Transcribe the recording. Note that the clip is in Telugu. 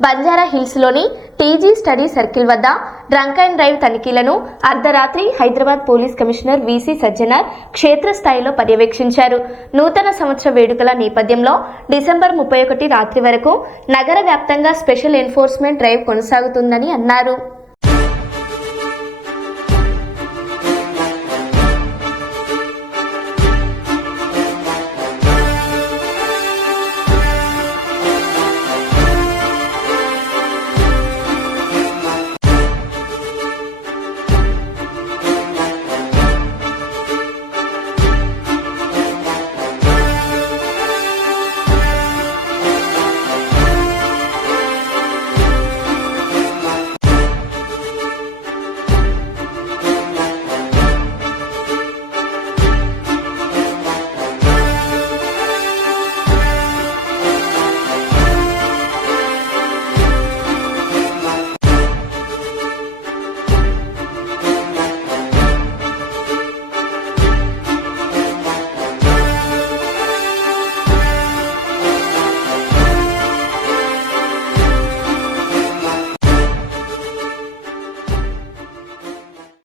బంజారా హిల్స్లోని టీజీ స్టడీ సర్కిల్ వద్ద డ్రంక్ అండ్ డ్రైవ్ తనిఖీలను అర్ధరాత్రి Hyderabad police commissioner VC Sajjanar క్షేత్రస్థాయిలో పర్యవేక్షించారు. నూతన సంవత్సర వేడుకల నేపథ్యంలో డిసెంబర్ 31 రాత్రి వరకు నగర వ్యాప్తంగా స్పెషల్ ఎన్ఫోర్స్మెంట్ డ్రైవ్ కొనసాగుతుందని అన్నారు.